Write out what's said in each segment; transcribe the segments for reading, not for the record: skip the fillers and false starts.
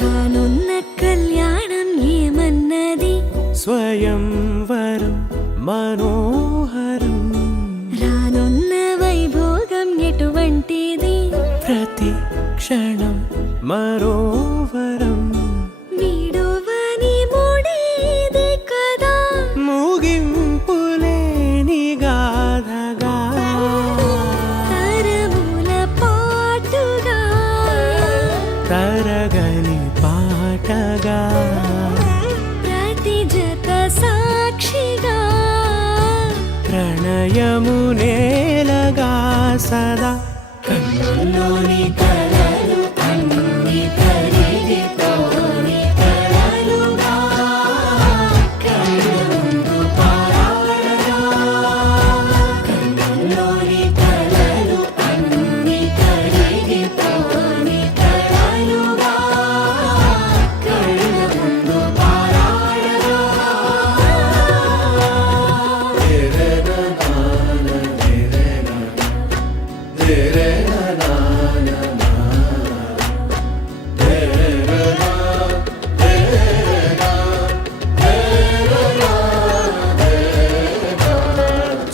కానున్న కళ్యాణం ఏమన్నది స్వయంవరం మనోహరం రానున్న వైభోగం ఎటువంటిది ప్రతి క్షణం మరోవరం వీడువని మూడేది కదా ముగింపులేని గాథగా తరముల పాటుగా తరగని పాటగా ప్రతి జత సాక్షిగా ప్రణయము నేలగా సదా కన్నుల్లోని కలలు అన్ని కరిగిపోని కలలుగా కళ్ళముందు పారాడగా కన్నుల్లోని కలలు అన్ని కరిగిపోని కలలుగా కళ్ళముందు పారాడగా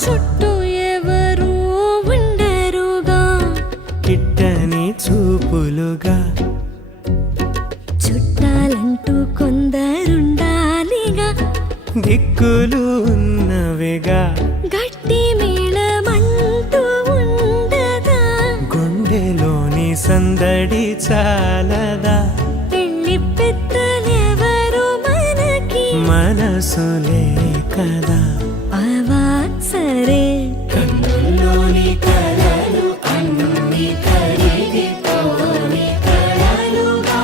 చుట్టూ ఎవరు ఉండరుగా కిట్టని చూపులుగా చుట్టాలంటూ కొందరుండాలిగా దిక్కులు ఉన్నవిగా గట్టి మేళమంటూ ఉండదా గుండెలోని సందడి చాలదా పెళ్లి పెద్దలెవరు మనకి మనసులే కదా అవా సరే కన్నుల్లోని కలలు అన్ని కరిగిపోని కలలుగా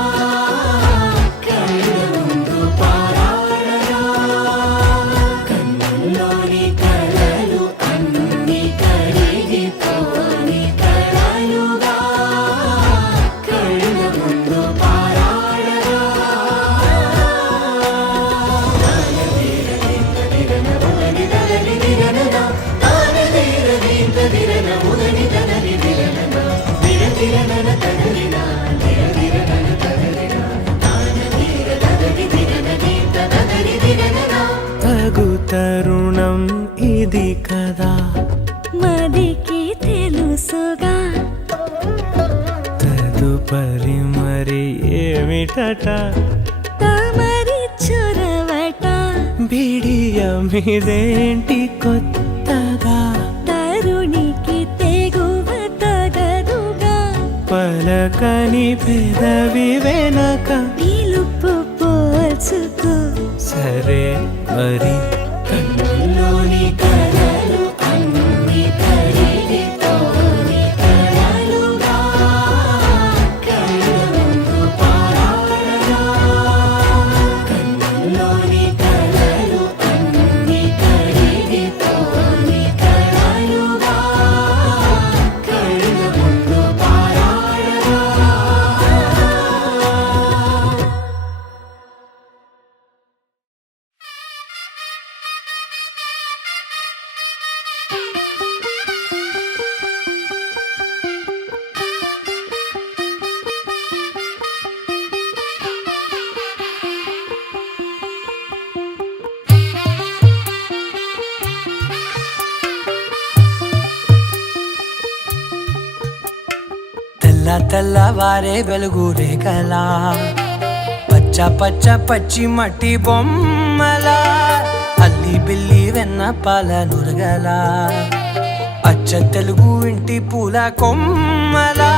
కళ్ళముందు పారాడగా కన్నుల్లోని కలలు అన్ని కరిగిపోని కలలుగా కళ్ళముందు పారాడగా తగు తరుణం ఇది కదా మదికి తెలుసుగా తదుపరి మరి ఏమిటట తమరి చొరవట బిడియమిదేంటి కొత్తగా తరుణికి తెగువ తగదుగా పలకని పెదవి వెనక పిలుపు పోల్చుకో సరే మరి కన్నుల్లోని కలలు అన్ని కరిగిపోని కలలుగా కళ్ళముందు పారాడగా కన్నుల్లోని కలలు అన్ని కరిగిపోని కలలుగా కళ్ళముందు పారాడగా తెల్లవారే వెలుగు రేఖలా పచ్చ పచ్చ పచ్చి మట్టి బొమ్మలా అల్లి బిల్లి వెన్న పాల నురగలా అచ్చ తెలుగు ఇంటి పూల కొమ్మలా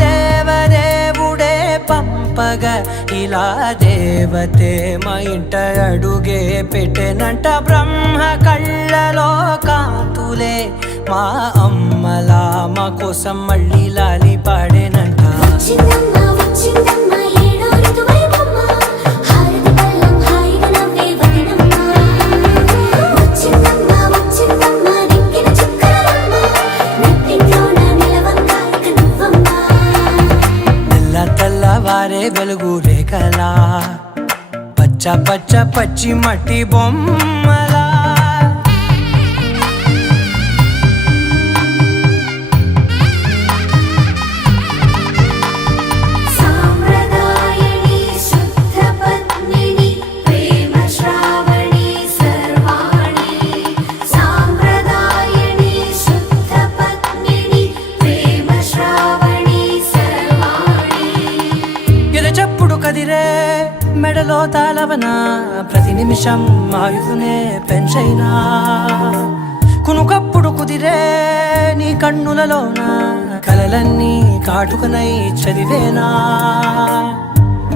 దేవదేవుడే పంపగా ఇలా దేవతే మా ఇంట అడుగే పెట్టెనంట బ్రహ్మ కళ్ళలో కాంతులే మా అమ్మలా మా కోసం మళ్ళీ లాలి పాడేనంట వచ్చిందమ్మ వచ్చిందమ్మ ఏడో ఋతువైవమ్మ హారతి పళ్ళం హాయిగా నవ్వే వదనమ్మ వచ్చిందమ్మ వచ్చిందమ్మ దిక్కిన చుక్కలమ్మ నెట్టింట్లోన నిలవంగా ఇక నువ్వమ్మ తెల్లవారే వెలుగు రేఖలా పచ్చ పచ్చ పచ్చి మట్టి బొమ్మలా సాంప్రదాయని కదిరే మెడలో తాళవన ప్రతి నిమిషం ఆయుధునే పెంచైనా కునుకప్పుడు కుదిరే నీ కన్నులలోన కలలన్నీ కాటుకనై చదివేనా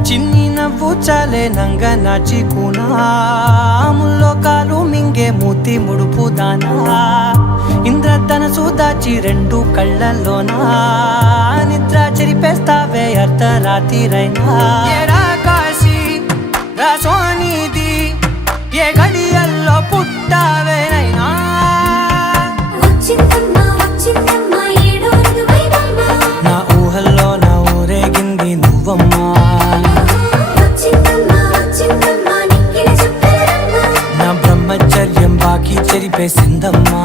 చిన్ని నవ్వు చాలే నంగ నాచి కూనాముల్లో కాలు మింగే మూతి ముడుపు దానా ఇంద్రధనసు దాచి రెండు కళ్ళల్లోనా నిద్ర చెరిపేస్తావే అర్ధరాత్రిరైనా ఏడా కాశీ రాసోనిది ఏ గడియల్లో పుట్టావేనైనా వచ్చిందమ్మా వచ్చిందమ్మా ఏడో ఋతువైవమ్మ నా ఊహల్లో నా ఊరేగింది నువ్వమ్మా వచ్చిందమ్మా వచ్చిందమ్మా నిక్కిన చుక్కలమ్మ నా బ్రహ్మచర్యం బాకీ చెరిపేసిందమ్మా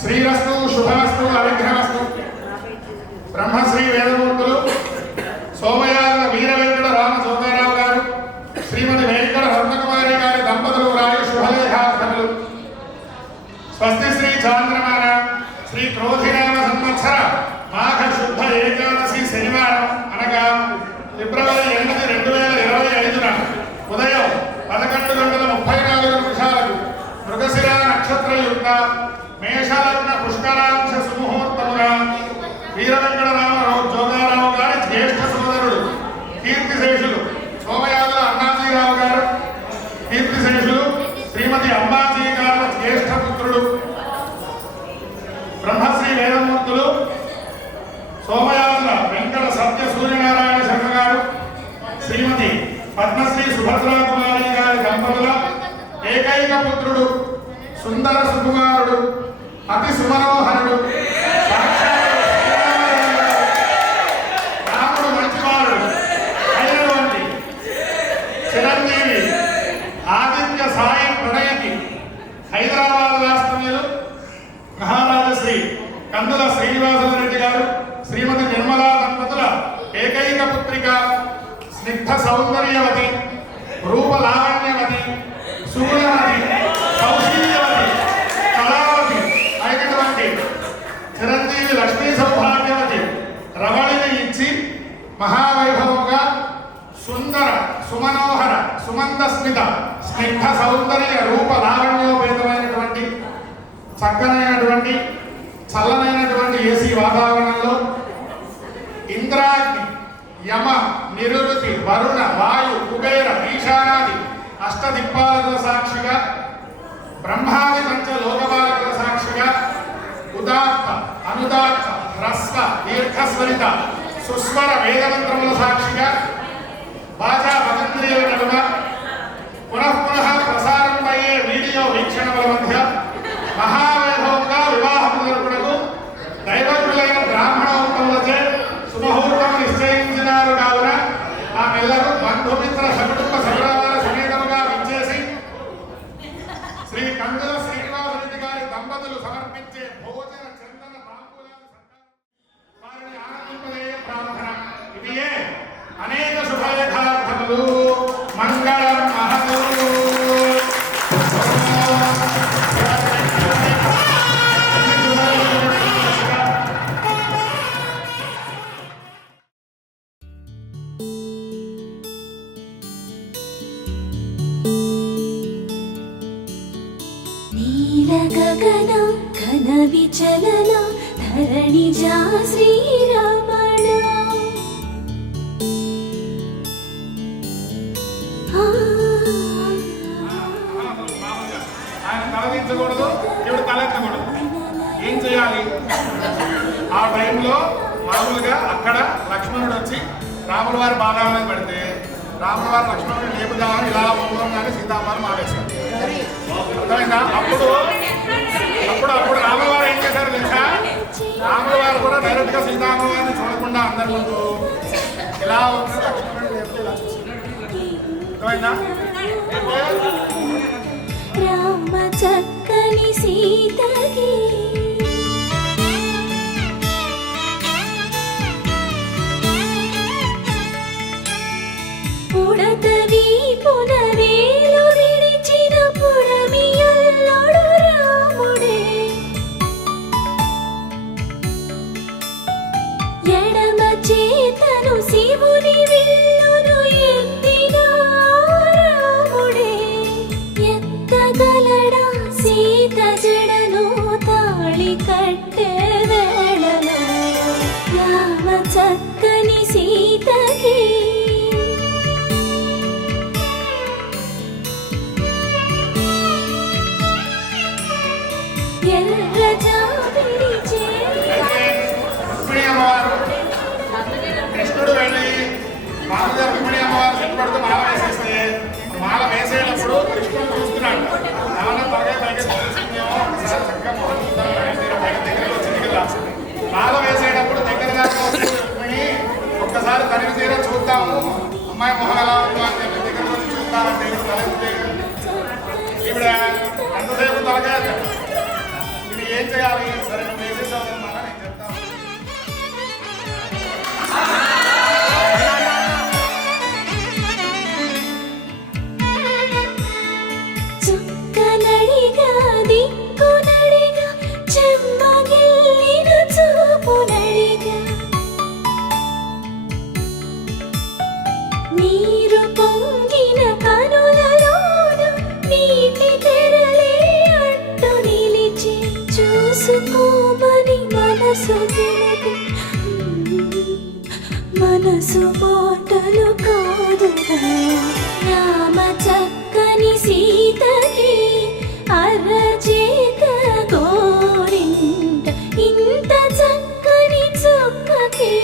శ్రీరస్తు శుభమస్తు అవిఘ్నమస్తు. బ్రహ్మశ్రీ వేదమూర్తులు సోమయాజన వీర వెంకట రామ జోగారావు గారు శ్రీమతి వెంకట రత్నకుమారి గారి దంపతులు రాయు శుభలేఖార్థములు. స్వస్తి శ్రీ చాంద్రమాన శ్రీ క్రోధినామ సంవత్సర మాఘ శుద్ధ ఏకాదశి శనివారం అనగా ఫిబ్రవరి 8, 2025న ఉదయం 11:34 మృగశిర నక్షత్రయుక్త మేషలగ్న పుష్కరాంశ సుముహూర్తముగా వీర వెంకటరామరావు జోగారావు గారి జ్యేష్ఠ సోదరుడు కీర్తిశేషులు సోమయాజుల అన్నాజీరావు గారు, కీర్తిశేషులు శ్రీమతి అంబాజీ గారి జ్యేష్ఠ పుత్రుడు బ్రహ్మశ్రీ వేదమూర్తులు సోమయాజుల వెంకట సత్య సూర్యనారాయణ శర్మ గారు, శ్రీమతి పద్మశ్రీ సుభద్రా కుమారి గారి దంపతుల ఏకైక పుత్రుడు సుందర సుకుమారుడు అతి సుమనోహరుడు రాముడు మంచివారుడు అయినటువంటి చిరంజీవి ఆదిత్య సాయి ప్రణయకి హైదరాబాద్ రాష్ట్రంలో మహారాజశ్రీ కందుల శ్రీనివాసుల రెడ్డి గారు, శ్రీమతి నిర్మలా దంపతుల ఏకైక పుత్రిక స్నిగ్ధ సౌందర్యవతి రూపలావణ్యవతి సుగుణవతి సౌశీల్యవతి కళావతి అయినటువంటి చిరంజీవి లక్ష్మీ సౌభాగ్యవతి రవళిని ఇచ్చి మహావైభవంగా సుందర సుమనోహర సుమందస్మిత స్నిగ్ధ సౌందర్య రూప లావణ్యోపేతమైనటువంటి చక్కనైనటువంటి చల్లనైనటువంటి ఏసీ వాతావరణంలో ఇంద్రాగ్ని యమ నిరుతి వరుణ వాయు కుబేర ఈశానాది అష్టదిక్పాలకుల సాక్షిగా బ్రహ్మాది పంచ లోకపాలకుల సాక్షిగా ఉదాత్త అనుదాత్త హ్రస్వ దీర్ఘస్వరిత సుస్వర వేదమంత్రముల సాక్షిగా భాషా పతంత్రియుల నడుమ పునః ప్రసారం అయ్యే వీడియో వీక్షణముల మధ్య మహావైభవంగా వివాహము జరుపుటకు దైవజ్ఞులైన బ్రాహ్మణోత్తములచే శుభముహూర్తం నిశ్చయించినారు కావున ఆమెల్లరూ బంధుమిత్ర సకుటుంబ సవిరాల సమేతముగా విచ్చేసి శ్రీ కందుల శ్రీనివాసరెడ్డి గారి దంపతులు సమర్పించే భోజన చందన తాంబూలాలు వారిని ఆనందింపజేయ ప్రార్థన. ఇదియే అనేక శుభలేఖార్థములు. మంగళం మహదు. నీల గగన ఘన విచలన ధరణిజా శ్రీరమణ తలదించకూడదు, ఈవిడ తలెత్తకూడదు. ఏం చేయాలి? ఆ టైంలో మామూలుగా అక్కడ లక్ష్మణుడు వచ్చి రాముల వారి బాగా పెడితే రాముల వారు లక్ష్మణుడు లేపుదామని ఇలా ఉండగానే సీతామారు మావేశారు. అర్థమైందా? అప్పుడు రాముల వారు ఏం చేశారు తెలుసా? రాముల వారు కూడా డైరెక్ట్ గా సీతారామ వారిని చూడకుండా అందరి ముందు ఇలా ఉన్న లక్ష్మణుడు లేపితే ఇలా చూశారు. అర్థమైందా? రామ చక్కని సీతకి పుడతవి పునవేలు విడిచిన పుడమియల్లోడు రాముడే ఎడమ చేతను శివుని విల్లును ఎత్తిన రాముడే ఎత్తగలడా సీత జడను తాళి కట్టే వేళలో రామ చక్కని సీతకి ఎర్ర జాబిలి చే రుక్మిణి అమ్మవారు కృష్ణుడు వెళ్ళి మామూలుగా రుక్మిణి అమ్మవారు సిద్ధపడుతూ మాల వేసేస్తే మాల వేసేటప్పుడు కృష్ణుడు చూస్తున్నాడు. ఏమన్నా త్వరగా పైకి చూస్తుందేమో ఒకసారి చక్కగా మొహం చూద్దాం, పైకి దగ్గరకు వచ్చింది కదా. మాల వేసేటప్పుడు దగ్గరగా రుక్మిణి ఒక్కసారి తనివి తీరా చూద్దాము, అమ్మాయి మొహం ఎలా ఉందో అని చెప్పి దగ్గరకు వచ్చి చూద్దామంటే తలెత్తే ఈవిడ ఎంతసేపు తలగా ఇది ఏం చేయాలి? సరే నువ్వు వేసేసావమ్మా నేను చెప్తాను. చుక్కనడిగా దిక్కునడిగా చెమ్మగిల్లిన చూపునడిగా నీరు పొంగిన కనులలోన నీటి తెరలే అట్టు నిలిచి చూసుకోమని మనసు తెలిపి మనసు మాటలు కాదుగా రామ చక్కని సీతకి అరచేత గోరింట ఇంత చక్కని చుక్కకి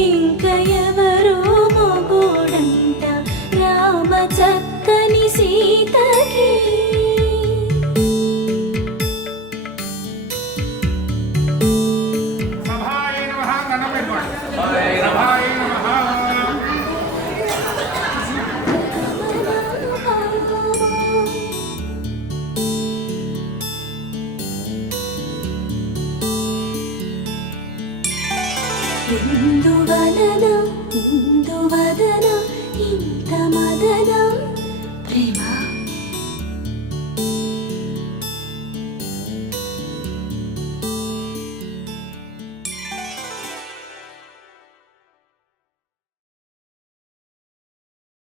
ఇంక ఎవరో మొగోడంట రామ చక్కని సీతకి సభాయే నమః దండం పెట్టుకోండి. సభాయే నమః. ఇందువదన ఇంత మదన ప్రేమ